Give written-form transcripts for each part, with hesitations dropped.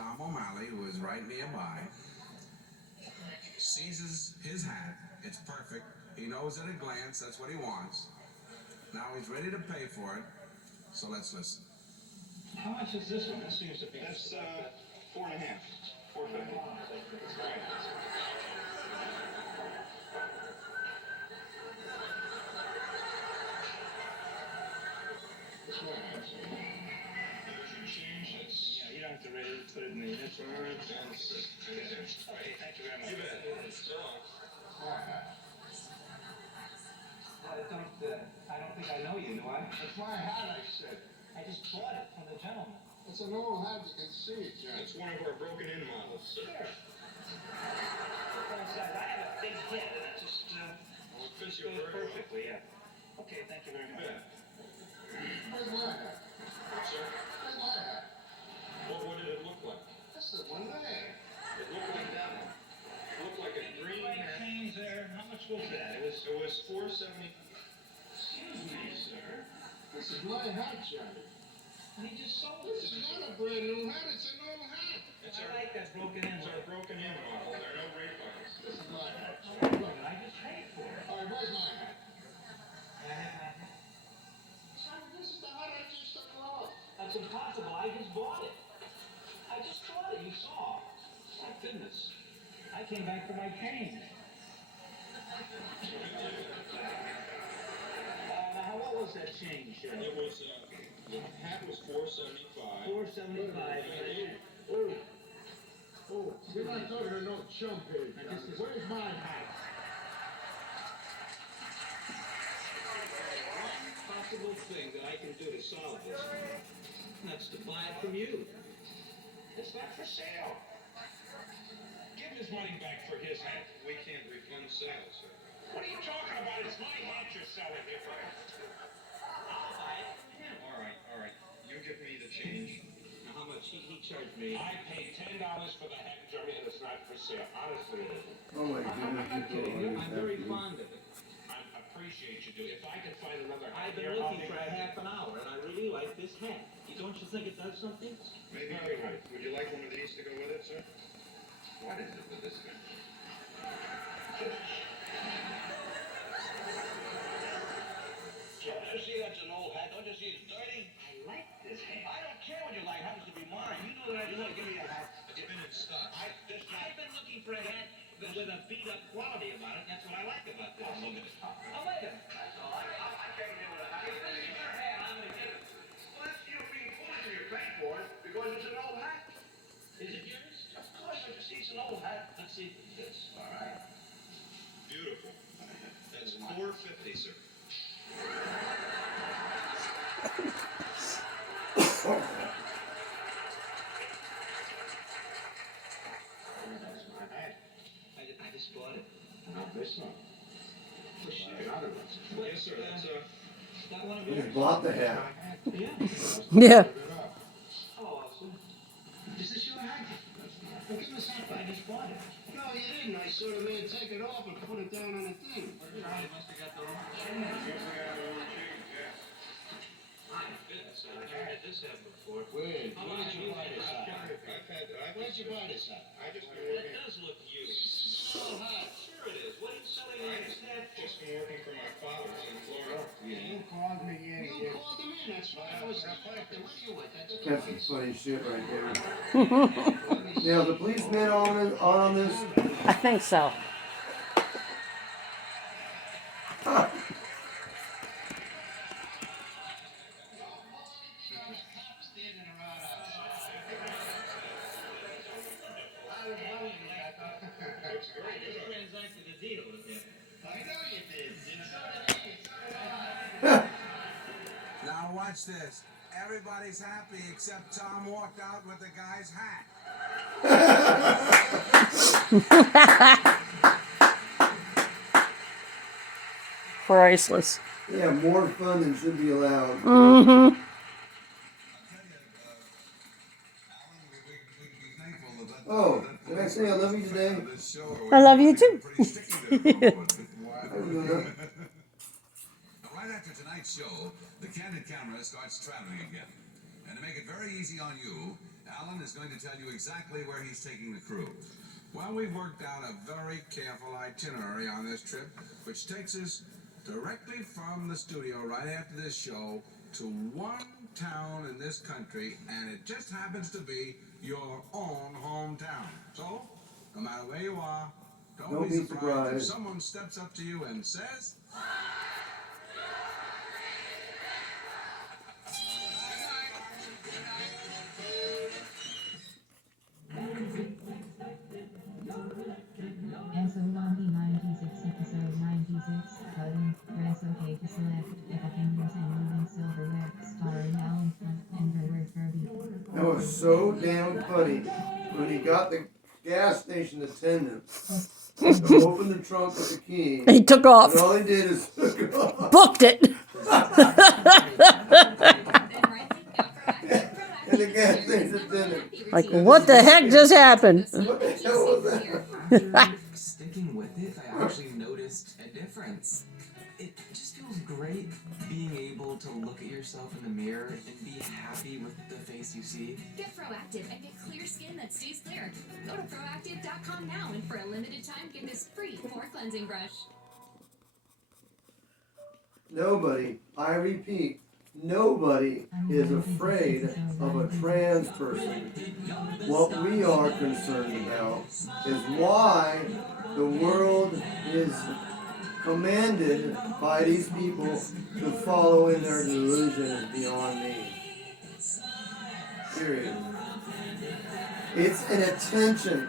Tom O'Malley, who is right nearby, seizes his hat. It's perfect. He knows at a glance that's what he wants. Now he's ready to pay for it. So let's listen. How much is this one? This seems to be. That's 4.5. 450. That's right. This one. Yeah, you don't have to read it. Put it in the initial. Okay, thank you very much. You bet. So long. I don't think I know you, do I? It's my hat, I said. I just bought it from the gentleman. It's an old hat, you can see it, John. It's one of our broken-in models, sir. Sure. I have a big head, and it just Well, it fits you goes very well. perfectly, yeah. Okay, thank you very You much. bet. Where's my hat? Sir, Where's my hat? what did it look like? That's the one there. It looked like that one. It looked like a green White hat. chains there. How much was that? It was $470. Excuse me, sir. This is my hat, Johnny. He just sold This it. is not a brand new hat, it's an old hat. It's I our, like that broken in it's one. our broken-in model. There are no rate buttons. This is my hat. Look, I just paid for it. All right, where's my hat? Can I have my hat? Johnny, this is the hat I just took off. That's impossible. I just bought it. I just bought it. You saw. My goodness. I came back for my change. Now, what was that change? It was, the hat was $475. $475. Oh, you're not talking to no chump here, Johnny. Where's my hat? Possible thing that I can do to solve this. That's to buy it from you. It's not for sale. Give his money back for his hat. We can't refund sales, sir. What are you talking about? It's my hat you're selling here for. I'll buy it from him. All right. You give me the change. Now, how much he charged me? I paid $10 for the hat, Johnny, and it's not for sale. Honestly, it isn't. Oh my I'm goodness, not kidding you. I'm very fond of it. I appreciate you do. If I could find another hat I've been here, I'll looking be for a glad. half an hour, and I really like this hat. Don't you think it does something? Maybe Very good. would you like one of these to go with it, sir? What is it with this guy? Don't you see that's an old hat? Don't you see it's dirty? I like this hat. I don't care what you like. It happens to be mine. You know that you want to give me a hat. It's been in stock. I've been looking for a hat with a beat-up quality about it. That's what I like about this. Look at it. Oh, wait a minute. That's all. I can't deal with a hat. This is your hat. I'm going to get it. Well, that's you being foolish if you pay for it because it's an old hat. Is it yours? Of course, if you see it's an old hat. Let's see if it fits. All right. Beautiful. That's $450, sir. That's my hat. I just bought it. Not this one. For sure. Another one. Yes, sir. That's Got one of You yours? just bought the hat. Yeah. Yeah. Put it up. Oh, awesome. Is this your hat? Well, give us that. I just bought it. No, you didn't. I saw the man take it off and put it down on the thing. Charlie must have got the wrong usually out of one change, yes. My goodness, I've never had this hat before. Where did you buy this hat? Where'd you buy this hat? I just been That working, does look used. This is an old hat. Sure it is. What are you selling on this hat for? just been working for my father's in Florida. You called me in. You called him in, that's why I was expecting. What are you with? That's some funny shit right there. Now, the policeman on this? I think so. Looks very I just good. transacted a deal with him. I know you did. And so did he. So did I. Now watch this. Everybody's happy except Tom walked out with the guy's hat. Priceless. Yeah, more fun than should be allowed. Mm-hmm. I'll tell you, Alan, we'd be thankful that Oh, did I say I love you today? this show I love you too. pretty sticky there for a How you doing, huh? Now, right after tonight's show, the Candid camera starts traveling again. And to make it very easy on you, Alan is going to tell you exactly where he's taking the crew. Well, we've worked out a very careful itinerary on this trip, which takes us directly from the studio right after this show to one town in this country, and it just happens to be your own hometown. So, no matter where you are, don't be surprised if someone steps up to you and says... SOLONGI 96 episode 96, button, press OK to select, if a fingers and moving silverware, starring Alan Flint and Herbert Furby. That was so damn funny when he got the gas station attendant to open the trunk with the key. He took off. And all he did is took off. Booked it. And the gas station attendant. Like, what the heck just happened? What the hell was that? After sticking with it, I actually noticed a difference. It just feels great being able to look at yourself in the mirror and be happy with the face you see. Get Proactive and get clear skin that stays clear. Go to Proactive.com now and for a limited time get this free pore cleansing brush. Nobody, I repeat, nobody is afraid of a trans person. What we are concerned about is why the world is commanded by these people to follow in their delusion is beyond me. Period. It's an attention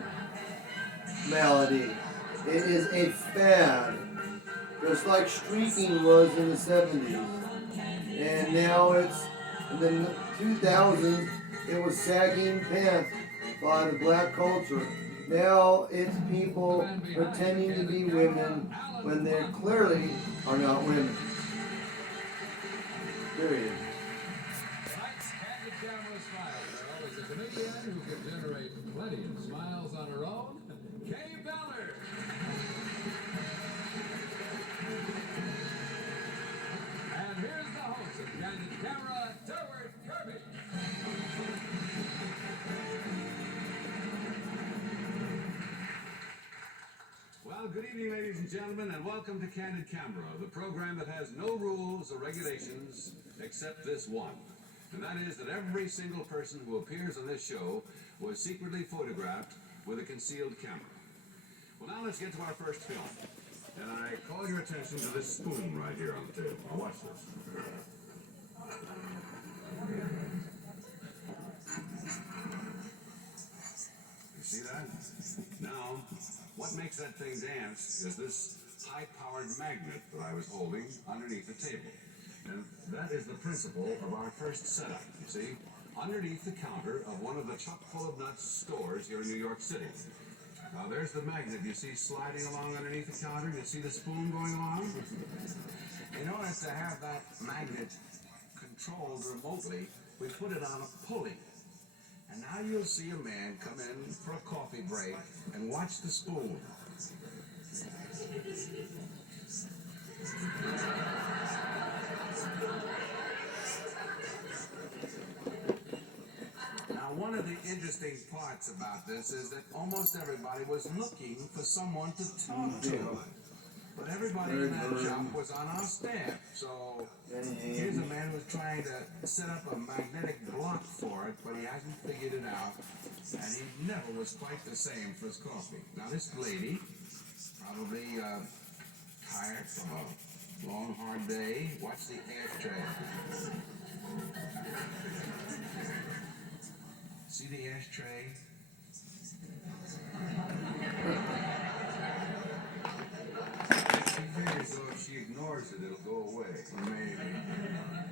malady. It is a fad. Just like streaking was in the 70s. And now it's, in the 2000s, it was sagging pants by the black culture. Now it's people pretending to be women when they clearly are not women. Period. Tonight's Candid Camera Smile Girl is a comedian who can generate plenty of smiles on her own, Kay Beller. And here's the host of Candid Camera, Derwin Kirby. Well, good evening, ladies and gentlemen, and welcome to Candid Camera, the program that has no rules or regulations except this one. And that is that every single person who appears on this show was secretly photographed with a concealed camera. Well, now let's get to our first film. And I call your attention to this spoon right here on the table. Now watch this. You see that? Now, what makes that thing dance is this high-powered magnet that I was holding underneath the table. And that is the principle of our first setup, you see? Underneath the counter of one of the chock-full-of-nuts stores here in New York City. Now there's the magnet you see sliding along underneath the counter. You see the spoon going along? In order to have that magnet controlled remotely, we put it on a pulley. And now you'll see a man come in for a coffee break and watch the spoon. Now, one of the interesting parts about this is that almost everybody was looking for someone to talk to. But everybody in that shop was on our staff. So here's a man who's trying to set up a magnetic block for it, but he hasn't figured it out. And he never was quite the same for his coffee. Now, this lady, probably tired from a long, hard day. Watch the ashtray. See the ashtray? She figures though if she ignores it, it'll go away. Maybe.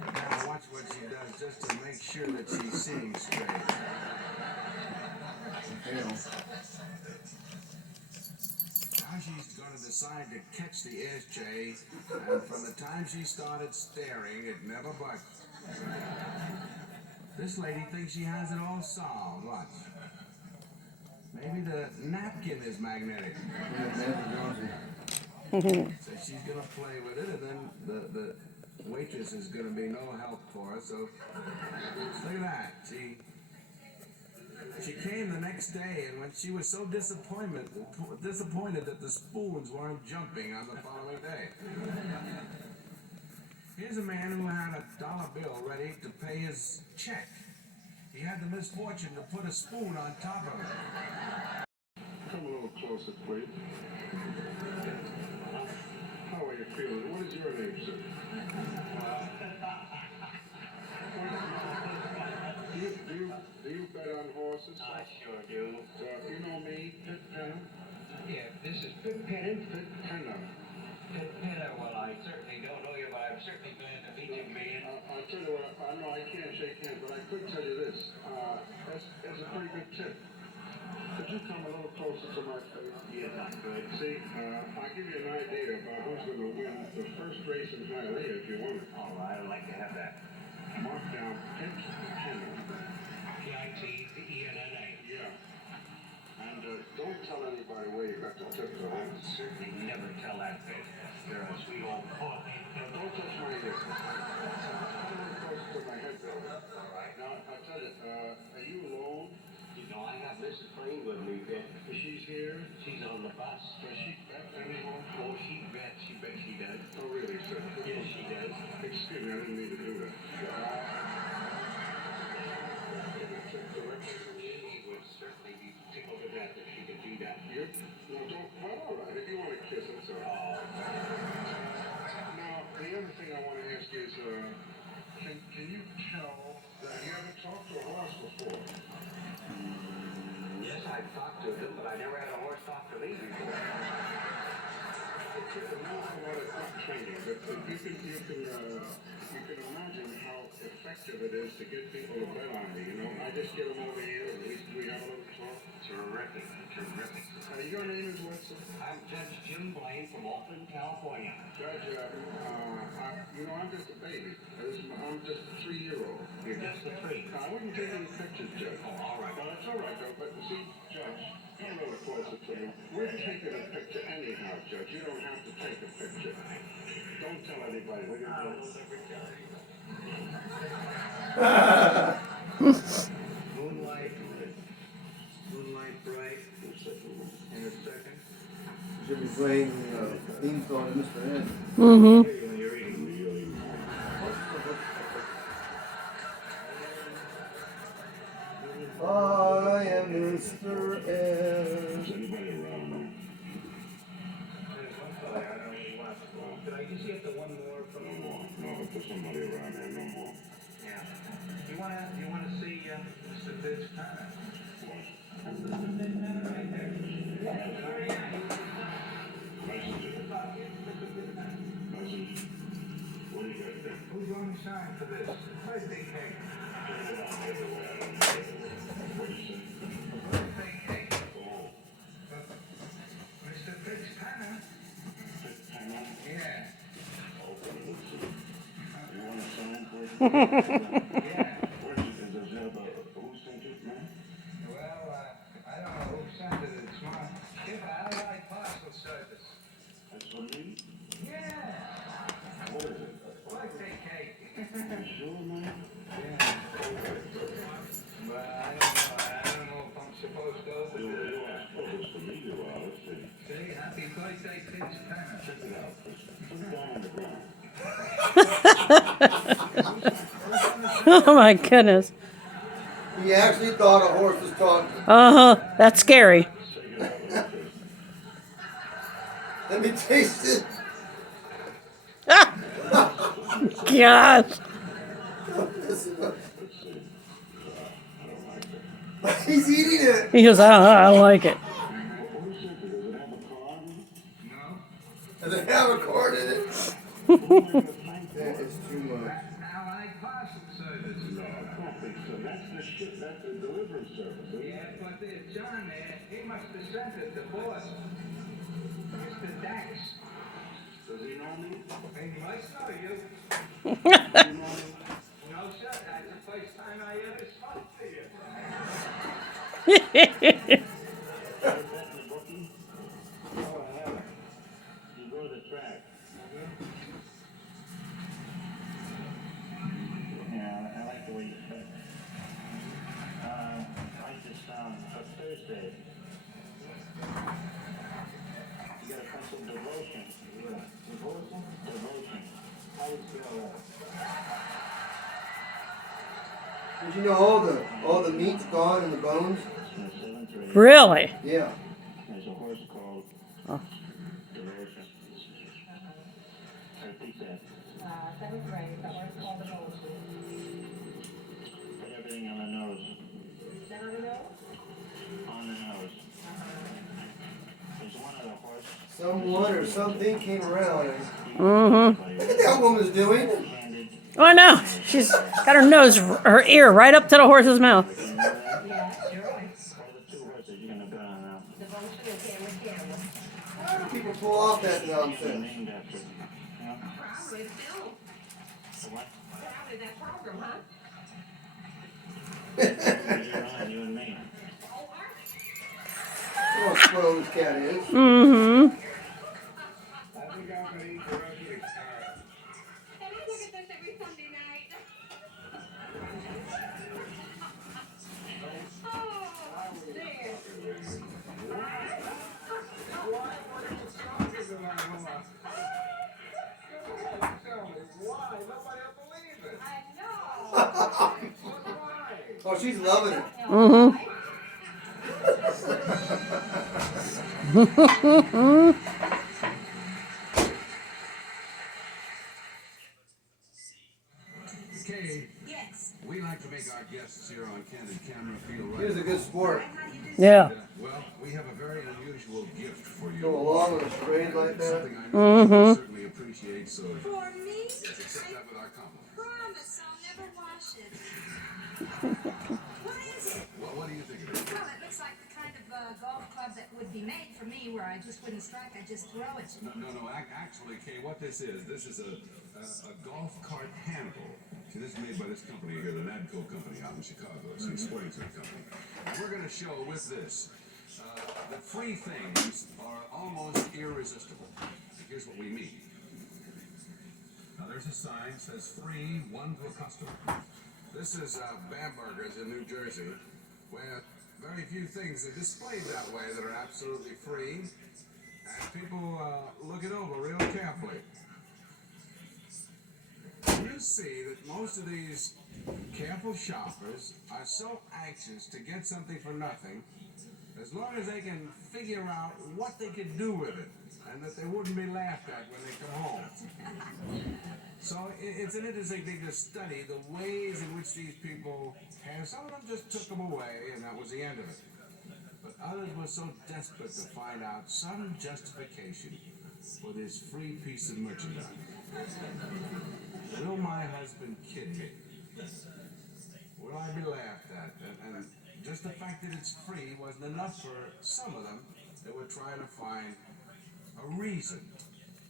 Now watch what she does just to make sure that she's seeing straight. Now she's going to decide to catch the ashtray, and from the time she started staring, it never budged. This lady thinks she has it all solved. Watch. Maybe the napkin is magnetic. So she's going to play with it, and then the waitress is going to be no help for her. So look at that. She she came the next day, and when she was so disappointed that the spoons weren't jumping on the following day. Here's a man who had a dollar bill ready to pay his check. He had the misfortune to put a spoon on top of it. Come a little closer, please. How are you feeling? What is your name, sir? Do you bet on horses? I sure do. You know me, Pit Penner? Yeah, this is Pit Penner. Pit Penner. Pit Penner, well, I certainly don't know you, but I'm certainly glad to meet you, man. I'll tell you what, I know I can't shake hands, but I could tell you this. That's a pretty good tip. Could you come a little closer to my face? Yes, I could. See, I'll give you an idea about who's going to win the first race in Hialeah if you want it. All right, I'd like to have that. Mark down Pit Penner. P-I-T-P-E-N-N-A. Yeah. And don't tell anybody where you got the tip from. I would certainly never tell that bitch. You're a sweet old boy. Don't touch my ear. Come a little closer to my head, though. All right. Now, I'll tell you, are you alone? You know, I have Mrs. Crane with me, Pit. She's here. She's on the bus. Does she bet anyone? Oh, she bet she does. Oh, really, sir? Yes, she does. Excuse me, I didn't mean to do that. She would certainly be tickled to death if she could do that. No, don't. Well, all right. If you want to kiss, that's all right. Now, the other thing I want to ask is, can you tell that you ever talked to a horse before? Yes, I've talked to them, but I never had a horse talk to me before. It's an awful lot of good training, but you can imagine how effective it is to get people to bet on me. You know, I just get them over here, at least we have a little talk. Terrific. Your name is what, sir? I'm Judge Jim Blaine from Oakland, California. Judge, I'm just a baby. I'm just a 3-year-old. You're just a freak. I wouldn't take any pictures, Judge. Oh, all right. No, that's all right, though. But see, Judge, come a little closer to me. We're taking a picture anyhow, Judge. You don't have to take a picture. Don't tell anybody, will you, Judge? Moonlight bright. In a second. Should be playing the theme song to Mr. Ed. Mm-hmm. When you're eating. I am Mr. Ed. Anybody around me? Did I just get the one more from No more. No, if there's somebody around here, no more. Yeah. You wanna see Mr. Fitzpatrick? Right there. Messenger. What do you got there? Who's going to sign for this? Birthday cake. What you say? Birthday cake. Oh, Mr. Fitzpatrick. hang on. Yeah. Okay, let's see. You want to sign for it? Yeah. Does it have who sent it, man? Well, I don't know who sent it. It's my Ship Allied Parcel Service. That's for me? Yeah. What is it? Birthday cake. You sure, man? Yeah. Well, I don't know if I'm supposed to open You it. are supposed to me, you are. Let's see. Say, happy birthday, Fitzpatrick. Check it out. Put it down on the ground. Oh my goodness. He actually thought a horse was talking. Uh-huh. That's scary. Check it out. Let's see. Let me taste it. Gosh. He's eating it. He goes, I like it. What is it? Does it have a card? No. Does it have a cord in it? That is too much. Allied Parcel Service. No, I don't think so. That's the ship. That's the delivery service. Isn't it? Yeah, but there's John there. He must have sent it to boss. Mr. Dax. Does he know me? He must know you. Does he know me? No, sir. That's the first time I ever spoke to you. Is that in the booking? Oh, I haven't. You go to the track. Yeah, I like the way you said it. I just Did you know all the meat's gone and the bones? Really? Yeah. There's a horse called Devotion. I repeat that. Seventh grade, the horse called Devotion. Put everything on the nose. Is that on the nose? On the nose. There's one of the horse. Someone or something came around and Mm-hmm. look at that woman's doing. Handed. Oh, I know. She's got her nose, her ear right up to the horse's mouth. Yeah, sure. All the two horses you're gonna put on now. Devotion and Camera. Why do people pull off that They're nonsense? named after. You know? Probably the film. The what? Probably that program, huh? You're on, you and me. Look how spoiled this cat is. Mm-hmm. I think I'm gonna eat the rest of it. And I look at this every Sunday night. Oh, dear. Oh, she's loving it. Mm-hmm. Kay, Yes. we like to make our guests here on Candid Camera feel He was a right. good sport. Yeah. Well, we have a very unusual gift for you. Go along with a charade like that. Something I know you certainly appreciate, so For me, let's accept that with our compliment. promise I'll never wash it. What is it? Well, what do you think of it? Well, it looks like the kind of golf club that would be made for me where I just wouldn't strike, I just throw it. No. Actually, Kay, what this is a golf cart handle. See, this is made by this company here, the Nadco company out in Chicago. It's the Sportington company. And we're going to show with this that free things are almost irresistible. Here's what we mean. Now, there's a sign that says free, one to a customer. This is Bamberger's in New Jersey, where very few things are displayed that way that are absolutely free, and people look it over real carefully. You see that most of these careful shoppers are so anxious to get something for nothing, as long as they can figure out what they could do with it, and that they wouldn't be laughed at when they come home. So it's an interesting thing to study the ways in which these people have. Some of them just took them away, and that was the end of it. But others were so desperate to find out some justification for this free piece of merchandise. Will my husband kid me? Will I be laughed at? And just the fact that it's free wasn't enough for some of them. They were trying to find a reason.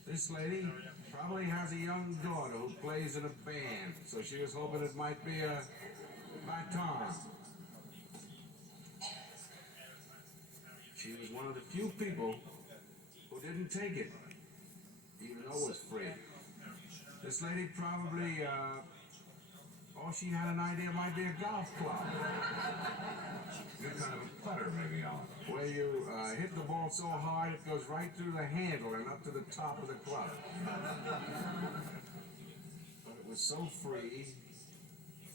This lady probably has a young daughter who plays in a band, so she was hoping it might be a baton. She was one of the few people who didn't take it, even though it was free. This lady probably, she had an idea it might be a golf club. You're kind of a putter, maybe, Alan. Where you hit the ball so hard it goes right through the handle and up to the top of the club. But it was so free.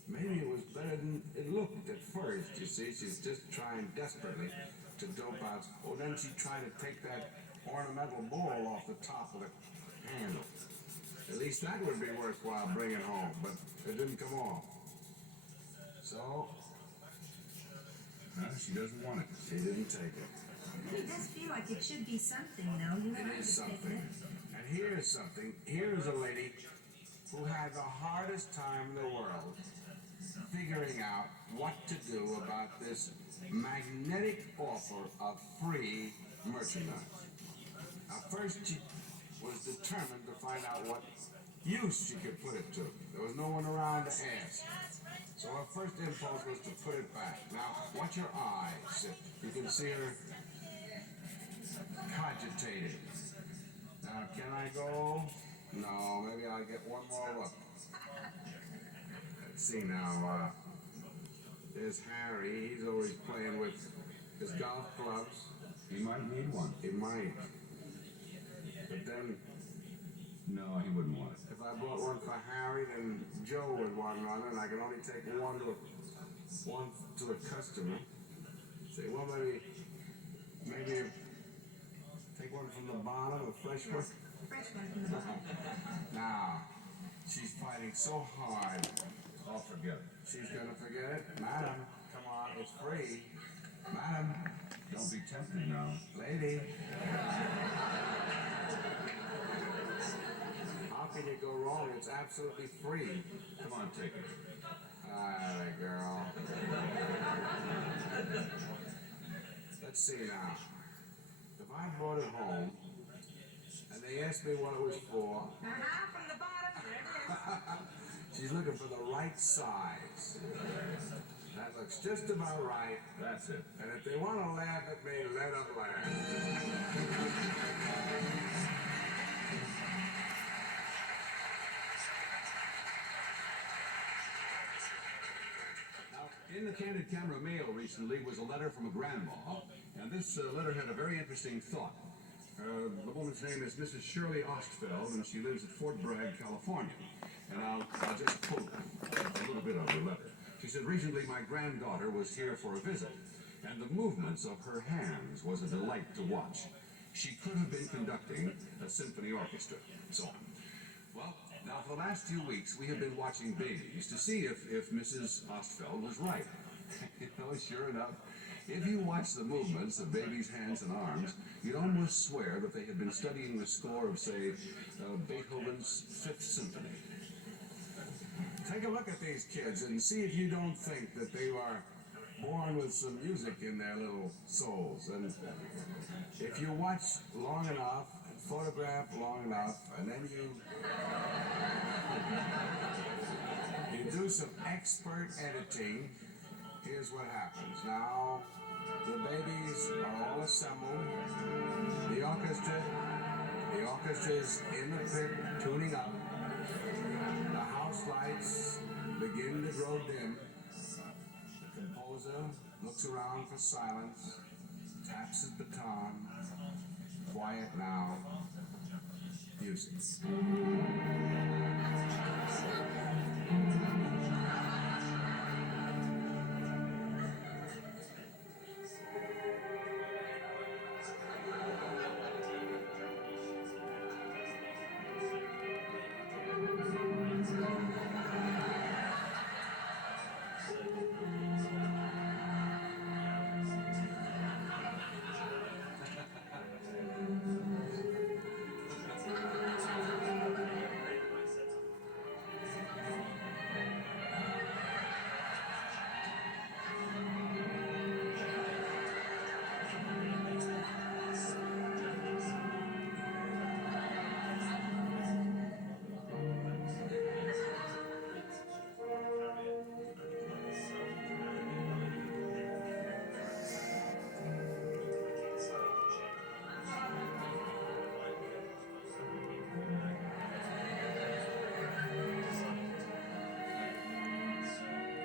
Maybe it was better than it looked at first, you see. She's just trying desperately to dope out. Oh, then she tried to take that ornamental ball off the top of the handle. At least that would be worthwhile bringing home, but it didn't come off. So, she doesn't want it. She didn't take it. It does feel like it should be something, though. You It is something. And here's something. Here's a lady who had the hardest time in the world figuring out what to do about this magnetic offer of free merchandise. Now, first she was determined to find out what use she could put it to. There was no one around to ask. So her first impulse was to put it back. Now, watch your eyes. You can see her cogitating. Now, can I go? No, maybe I'll get one more look. Let's see now. There's Harry. He's always playing with his golf clubs. He might need one. He might. But then No, he wouldn't want it. If I bought one for Harry, then Joe would want one, and I can only take one to a customer. Say, well, maybe take one from the bottom, a fresh one. Now, she's fighting so hard. I'll forget it. She's gonna forget it? Madam, come on, it's free. Madam, Don't be tempted now. lady. How can it go wrong? It's absolutely free. Come on, take it. Alright, girl. Let's see now. If I brought it home, and they asked me what it was for, From the bottom, there it is. she's looking for the right size. That looks just about right. That's it. And if they want to laugh at me, let them laugh. Now, in the Candid Camera mail recently was a letter from a grandma, and this letter had a very interesting thought. The woman's name is Mrs. Shirley Ostfeld, and she lives at Fort Bragg, California. And I'll just quote a little bit of her letter. She said, recently my granddaughter was here for a visit, and the movements of her hands was a delight to watch. She could have been conducting a symphony orchestra, so on. Well, now for the last few weeks, we have been watching babies to see if Mrs. Ostfeld was right. You know, sure enough, if you watch the movements of babies' hands and arms, you'd almost swear that they had been studying the score of, say, Beethoven's Fifth Symphony. Take a look at these kids and see if you don't think that they are born with some music in their little souls. And if you watch long enough, photograph long enough, and then you do some expert editing, here's what happens. Now, the babies are all assembled. The orchestra is in the pit tuning up. The house lights begin to grow dim. The composer looks around for silence, taps his baton. Quiet now. Music.